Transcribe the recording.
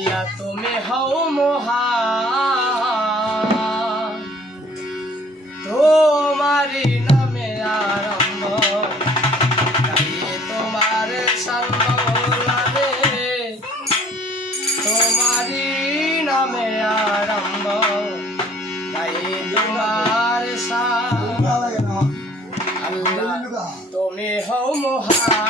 আল্লাহ তুমি হও মহা তোমারি নামে আরম্ভ তোমার সান্নলারে তোমারি নামে আরম্ভ গাইয়ে তোমার সাল আল্লাহ। তুমি হও মহা